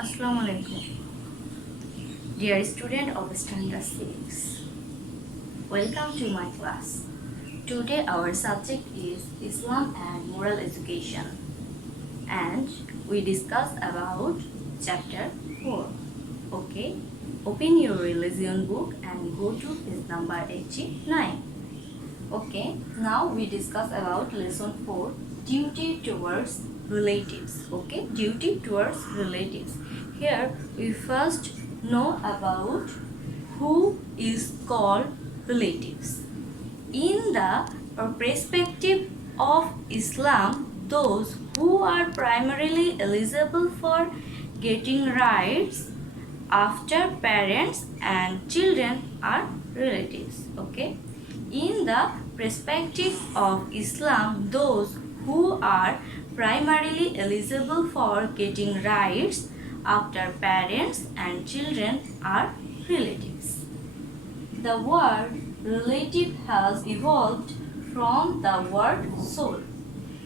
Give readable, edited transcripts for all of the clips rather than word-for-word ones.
Assalamu alaikum. Dear student of Standard 6, welcome to my class. Today our subject is Islam and Moral Education, and we discuss about chapter 4. Okay, open your religion book and go to page number 89. Okay, now we discuss about lesson 4, duty towards relatives. Okay, duty towards relatives. Here we first know about who is called relatives. In the perspective of Islam, those who are primarily eligible for getting rights after parents and children are relatives. Okay, in the perspective of Islam, those who are primarily eligible for getting rights after parents and children are relatives. The word relative has evolved from the word soul.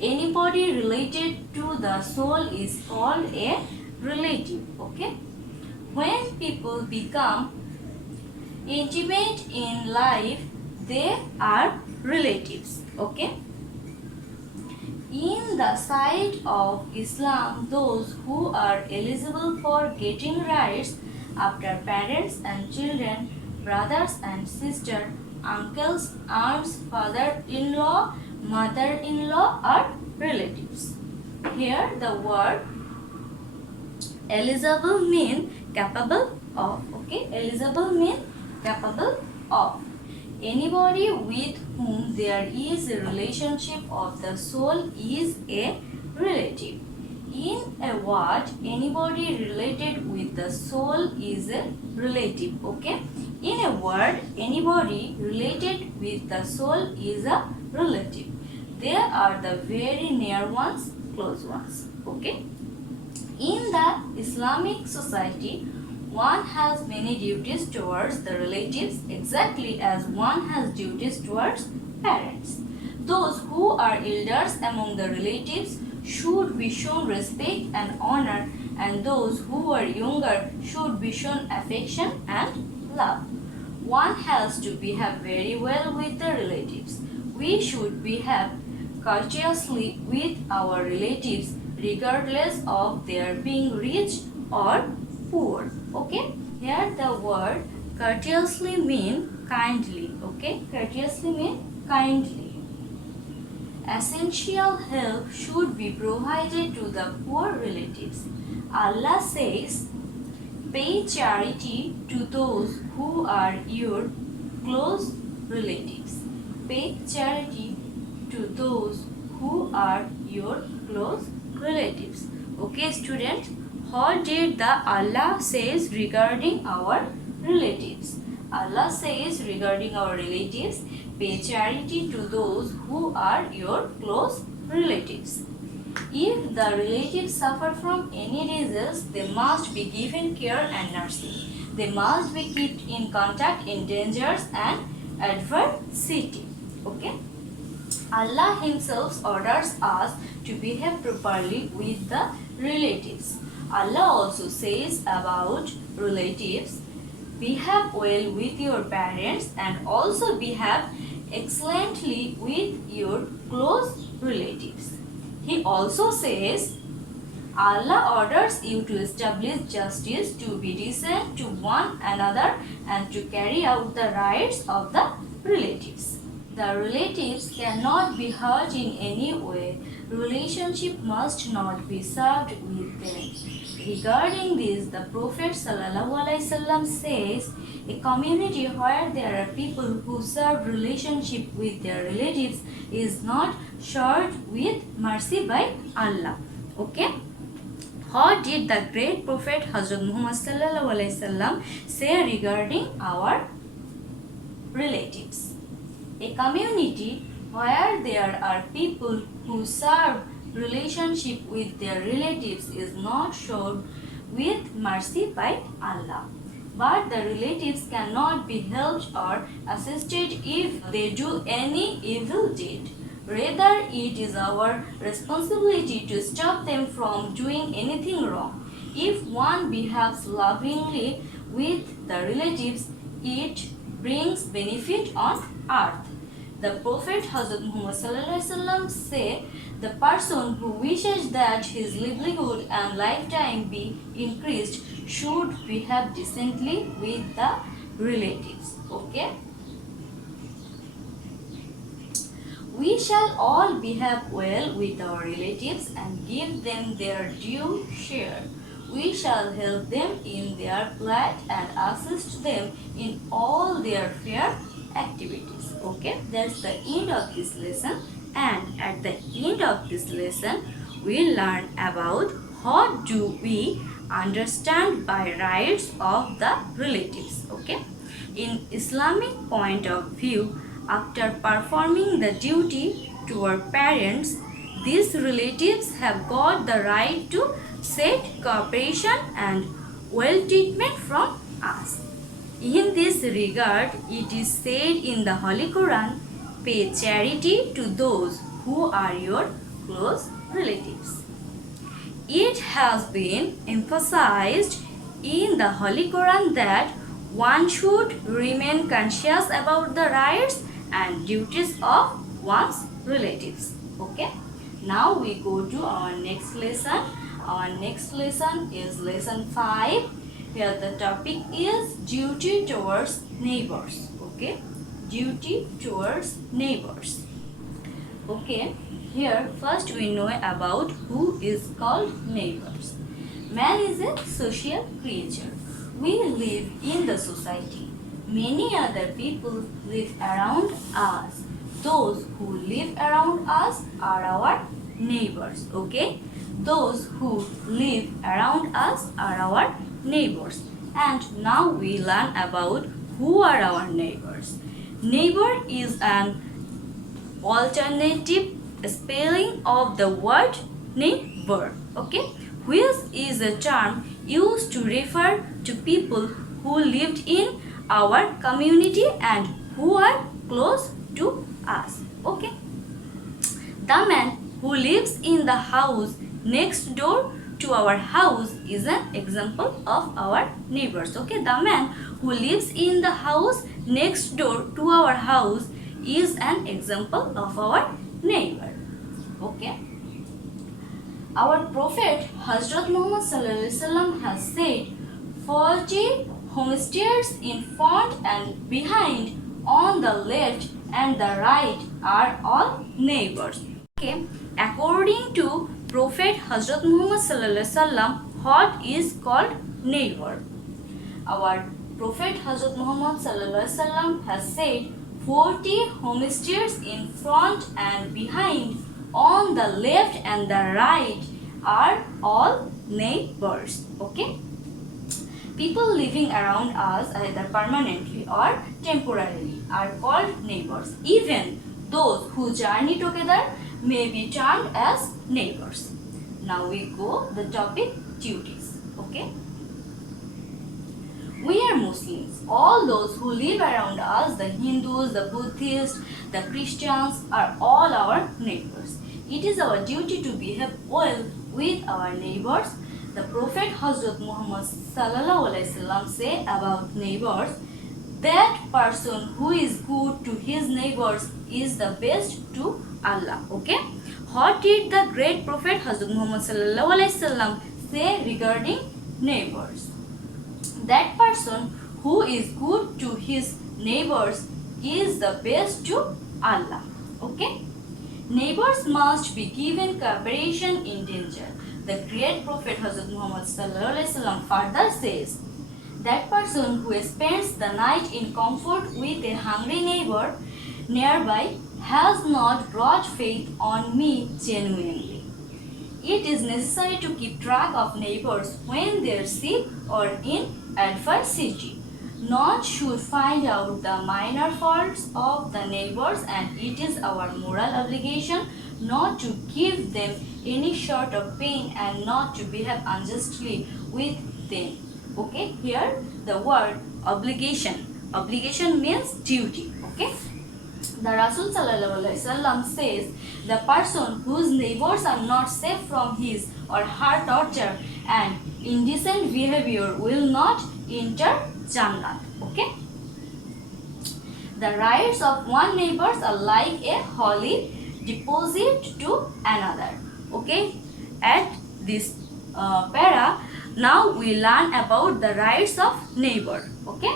Anybody related to the soul is called a relative. Okay, when people become intimate in life, they are relatives. Okay, in the sight of Islam, those who are eligible for getting rights after parents and children, brothers and sisters, uncles, aunts, father-in-law, mother-in-law are relatives. Here the word eligible mean capable of. Okay, eligible mean capable of. Anybody with whom there is a relationship of the soul is a relative. In a word, anybody related with the soul is a relative. Okay, in a word, anybody related with the soul is a relative. They are the very near ones, close ones. Okay, in the Islamic society, one has many duties towards the relatives exactly as one has duties towards parents. Those who are elders among the relatives should be shown respect and honor, and those who are younger should be shown affection and love. One has to behave very well with the relatives. We should behave courteously with our relatives regardless of their being rich or poor. Okay, here the word courteously mean kindly. Okay, courteously mean kindly. Essential help should be provided to the poor relatives. Allah says, pay charity to those who are your close relatives. Pay charity to those who are your close relatives. Okay, students, what did the Allah says regarding our relatives? Allah says regarding our relatives, pay charity to those who are your close relatives. If the relatives suffer from any disease, they must be given care and nursing. They must be kept in contact in dangers and adversity. Okay? Allah Himself orders us to behave properly with the relatives. Allah also says about relatives, behave well with your parents and also behave excellently with your close relatives. He also says, Allah orders you to establish justice, to be decent to one another and to carry out the rights of the relatives. The relatives cannot be hurt in any way. Relationship must not be served with them. Regarding this, the Prophet ﷺ says, a community where there are people who serve relationship with their relatives is not short with mercy by Allah. Okay? What did the great Prophet Hazrat Muhammad ﷺ say regarding our relatives? A community where there are people who serve relationship with their relatives is not shown with mercy by Allah. But the relatives cannot be helped or assisted if they do any evil deed. Rather, it is our responsibility to stop them from doing anything wrong. If one behaves lovingly with the relatives, it brings benefit on earth. The Prophet Hazrat Muhammad Sallallahu Alaihi Wasallam say, the person who wishes that his livelihood and lifetime be increased should behave decently with the relatives. Okay? We shall all behave well with our relatives and give them their due share. We shall help them in their plight and assist them in all their fair activities. Okay, that's the end of this lesson. And at the end of this lesson, we learn about what do we understand by rights of the relatives. Okay, in Islamic point of view, after performing the duty to our parents, these relatives have got the right to seek cooperation and well treatment from us. In this regard, it is said in the Holy Quran, pay charity to those who are your close relatives. It has been emphasized in the Holy Quran that one should remain conscious about the rights and duties of one's relatives. Okay. Now we go to our next lesson. Our next lesson is lesson 5. Here the topic is duty towards neighbors. Okay. Duty towards neighbors. Okay. Here first we know about who is called neighbors. Man is a social creature. We live in the society. Many other people live around us. Those who live around us are our neighbors. Okay? Those who live around us are our neighbors. And now we learn about who are our neighbors. Neighbor is an alternative spelling of the word neighbor. Okay? Which is a term used to refer to people who lived in our community and who are close to us. Okay. The man who lives in the house next door to our house is an example of our neighbors. Okay. The man who lives in the house next door to our house is an example of our neighbor. Okay. Our Prophet Hazrat Muhammad Sallallahu Alaihi Wasallam has said 40 homesteads in front and behind, on the left and the right are all neighbors. Okay. According to Prophet Hazrat Muhammad Sallallahu Alaihi Wasallam, what is called neighbor? Our Prophet Hazrat Muhammad Sallallahu Alaihi Wasallam has said 40 homesteads in front and behind, on the left and the right are all neighbors. Okay. People living around us either permanently or temporarily are called neighbors. Even those who journey together may be termed as neighbors. Now we go the topic duties. Okay. We are Muslims. All those who live around us, the Hindus, the Buddhists, the Christians are all our neighbors. It is our duty to behave well with our neighbors. The Prophet Hazrat Muhammad Sallallahu Alaihi Wasallam say about neighbors, that person who is good to his neighbors is the best to Allah. Okay? What did the great Prophet Hazrat Muhammad Sallallahu Alaihi Wasallam say regarding neighbors? That person who is good to his neighbors is the best to Allah. Okay? Neighbors must be given cooperation in danger. The great Prophet Hazrat Muhammad Sallallahu Alaihi Wasallam further says, that person who spends the night in comfort with a hungry neighbor nearby has not brought faith on me genuinely. It is necessary to keep track of neighbors when they are sick or in adversity. None should find out the minor faults of the neighbors, and it is our moral obligation not to give them any sort of pain and not to behave unjustly with them. Okay, here the word obligation. Obligation means duty. Okay. The Rasul Sallallahu Alaihi Wasallam says, the person whose neighbors are not safe from his or her torture and indecent behavior will not enter Jannah. Okay? The rights of one neighbors are like a holy deposit to another. Okay? At this para, now we learn about the rights of neighbor. Okay?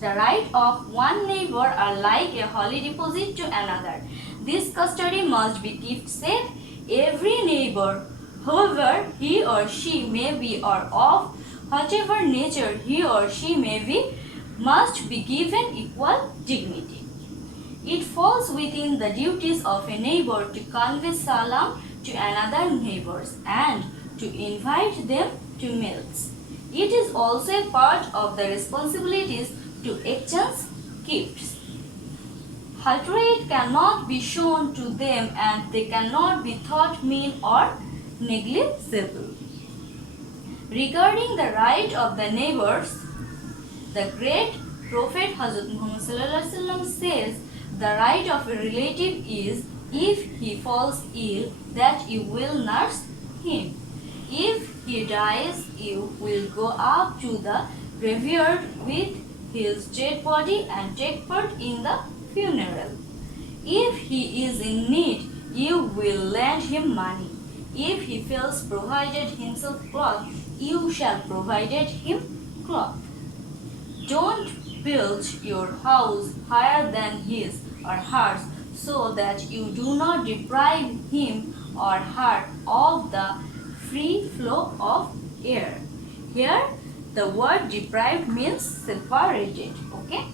The right of one neighbor are like a holy deposit to another. This custody must be kept safe. Every neighbor, whoever he or she may be or of whatever nature he or she may be, must be given equal dignity. It falls within the duties of a neighbor to convey salam to another neighbors and to invite them to meals. It is also a part of the responsibilities to exchange gifts. Hatred cannot be shown to them and they cannot be thought mean or negligible. Regarding the right of the neighbors, the great Prophet Hazrat Muhammad says, the right of a relative is, if he falls ill, that you will nurse him. If he dies, you will go up to the graveyard with his dead body and take part in the funeral. If he is in need, you will lend him money. If he feels provided himself cloth, you shall provide him cloth. Don't build your house higher than his or hers, so that you do not deprive him or her of the free flow of air. Here, the word deprived means separated. Okay?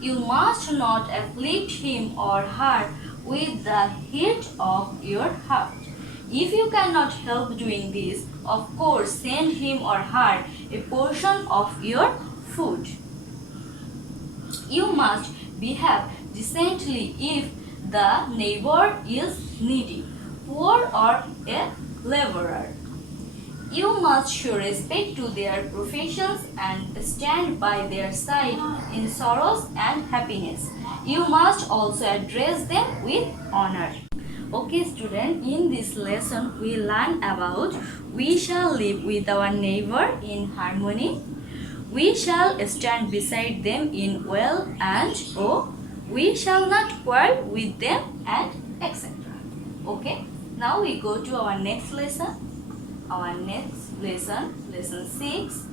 You must not afflict him or her with the heat of your heart. If you cannot help doing this, of course, send him or her a portion of your food. You must behave decently if the neighbor is needy, poor, or a laborer. You must show respect to their professions and stand by their side in sorrows and happiness. You must also address them with honor. Okay student, in this lesson we learn about we shall live with our neighbor in harmony. We shall stand beside them in well and woe. We shall not quarrel with them and etc. Okay, now we go to our next lesson. Our next lesson, lesson 6.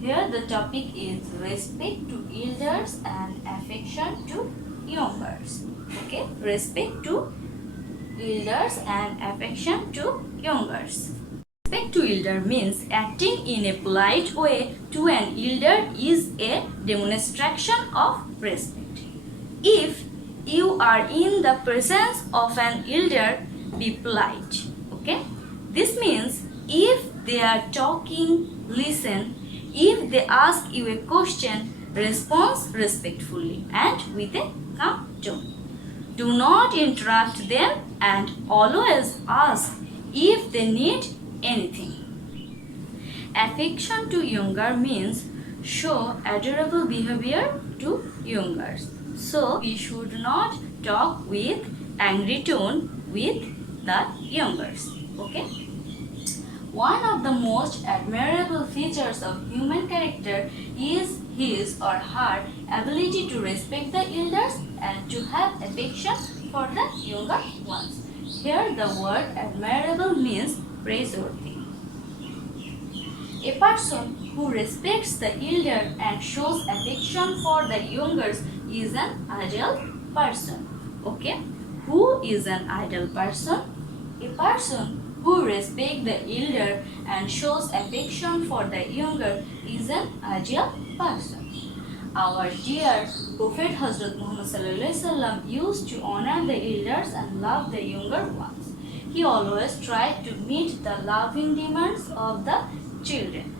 Here the topic is respect to elders and affection to youngers. Okay, respect to elders and affection to youngers. Respect to elder means acting in a polite way to an elder is a demonstration of respect. If you are in the presence of an elder, be polite. Okay, this means if they are talking, listen. If they ask you a question, respond respectfully and with a calm tone. Do not interrupt them and always ask if they need anything. Affection to younger means show adorable behavior to youngers. So we should not talk with angry tone with the youngers. Okay? One of the most admirable features of human character is his or her ability to respect the elders and to have affection for the younger ones. Here the word admirable means praiseworthy. A person who respects the elder and shows affection for the younger is an ideal person. Okay? Who is an ideal person? A person who respects the elder and shows affection for the younger is an ideal person. Our dear Prophet Hazrat Muhammad Sallallahu Alaihi Wasallam used to honor the elders and love the younger ones. He always tried to meet the loving demands of the children.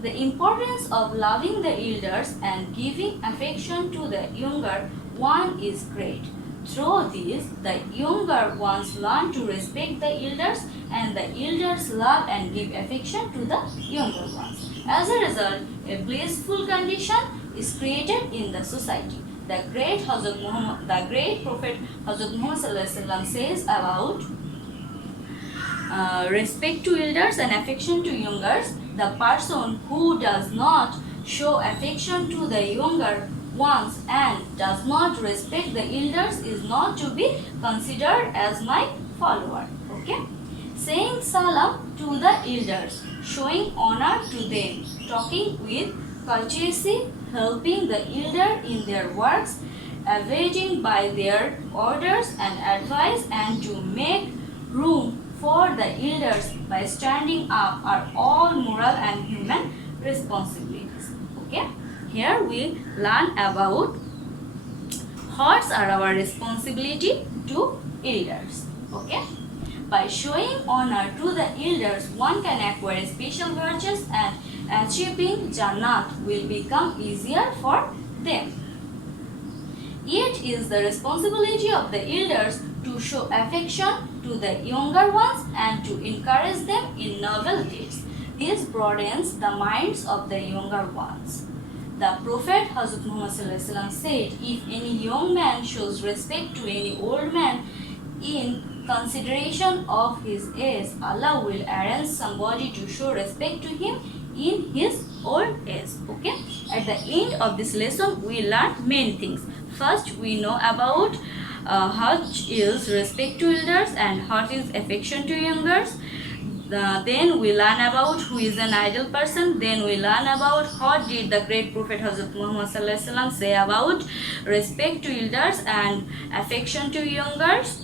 The importance of loving the elders and giving affection to the younger one is great. Through this, the younger ones learn to respect the elders and the elders love and give affection to the younger ones. As a result, a blissful condition is created in the society. the great Prophet Hazrat Muhammad Sallallahu Alaihi Wasallam says about respect to elders and affection to youngers. The person who does not show affection to the younger ones and does not respect the elders is not to be considered as my follower. Okay? Saying salam to the elders, showing honor to them, talking with courtesy, helping the elder in their works, abiding by their orders and advice, and to make room for the elders by standing up are all moral and human responsibilities. Okay? Here we learn about what are our responsibility to elders. Okay? By showing honor to the elders, one can acquire special virtues and achieving Jannat will become easier for them. It is the responsibility of the elders to show affection to the younger ones and to encourage them in noble deeds. This broadens the minds of the younger ones. The Prophet Hazrat Muhammad Sallallahu Alaihi Wasallam said, if any young man shows respect to any old man in consideration of his age, Allah will arrange somebody to show respect to him in his old age. Okay? At the end of this lesson, we learn many things. First, we know about what is respect to elders and what is affection to youngers. Then we learn about who is an ideal person. Then we learn about what did the great Prophet Hazrat Muhammad Sallallahu Alaihi Wasallam say about respect to elders and affection to youngers.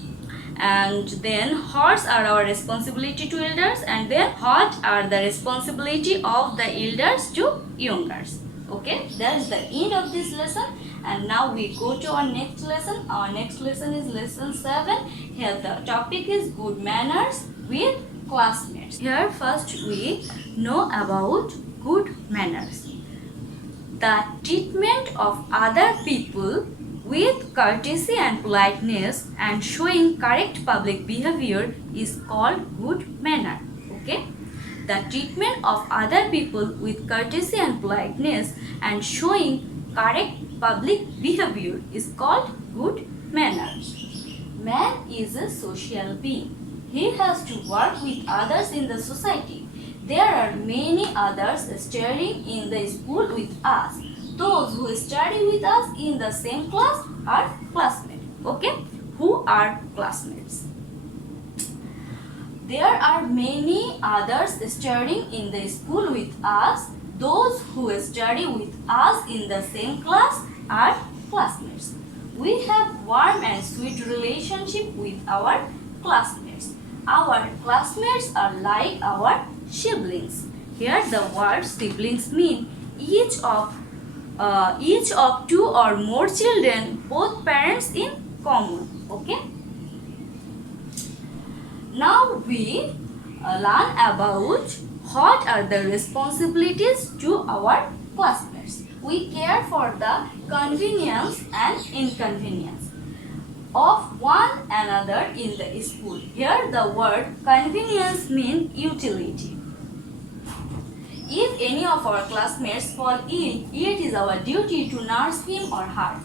And then what are our responsibility to elders, and then what are the responsibility of the elders to youngers. Okay, that is the end of this lesson. And now we go to our next lesson. Our next lesson is lesson 7. Here the topic is good manners with classmates. Here first we know about good manners. The treatment of other people with courtesy and politeness and showing correct public behavior is called good manner. Okay? The treatment of other people with courtesy and politeness and showing correct public behavior is called good manner. Man is a social being. He has to work with others in the society. There are many others studying in the school with us. Those who study with us in the same class are classmates. Okay? Who are classmates? There are many others studying in the school with us. Those who study with us in the same class are classmates. We have warm and sweet relationship with our classmates. Our classmates are like our siblings. Here the word siblings mean each of two or more children, both parents in common. Okay? Now we learn about what are the responsibilities to our classmates. We care for the convenience and inconvenience of one another in the school. Here the word convenience means utility. If any of our classmates fall ill, it is our duty to nurse him or her.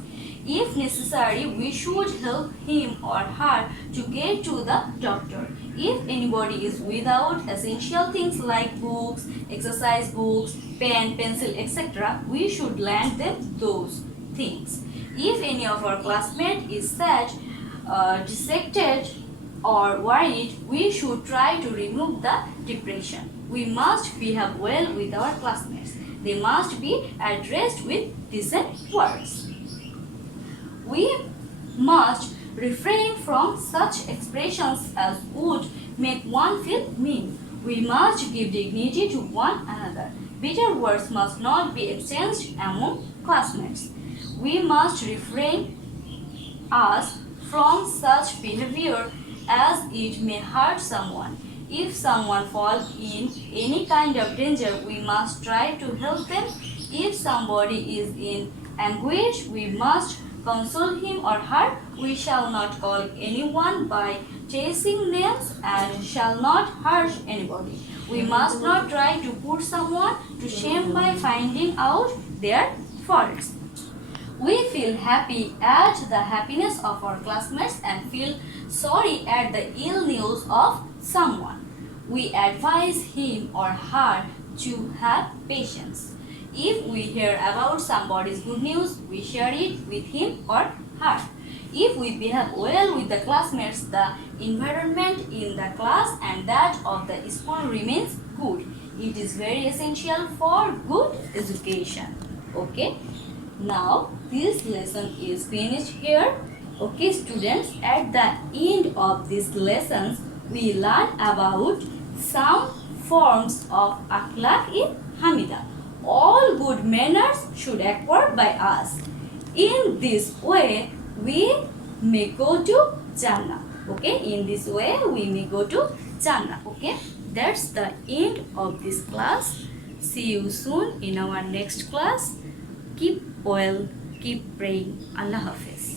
If necessary, we should help him or her to get to the doctor. If anybody is without essential things like books, exercise books, pen, pencil, etc., we should lend them those things. If any of our classmates is sad, dejected or worried, we should try to remove the depression. We must behave well with our classmates. They must be addressed with decent words. We must refrain from such expressions as would make one feel mean. We must give dignity to one another. Bitter words must not be exchanged among classmates. We must refrain us from such behavior as it may hurt someone. If someone falls in any kind of danger, we must try to help them. If somebody is in anguish, we must console him or her. We shall not call anyone by chasing names and shall not hurt anybody. We must not try to put someone to shame by finding out their faults. We feel happy at the happiness of our classmates and feel sorry at the ill news of someone. We advise him or her to have patience. If we hear about somebody's good news, we share it with him or her. If we behave well with the classmates, the environment in the class and that of the school remains good. It is very essential for good education. Okay. Now this lesson is finished here. Okay students, at the end of this lessons we learn about some forms of akhlaq in Hamida. All good manners should acquire by us. In this way we may go to Jannah. Okay, in this way we may go to Jannah. Okay, that's the end of this class. See you soon in our next class. Keep well, keep praying. Allah Hafiz.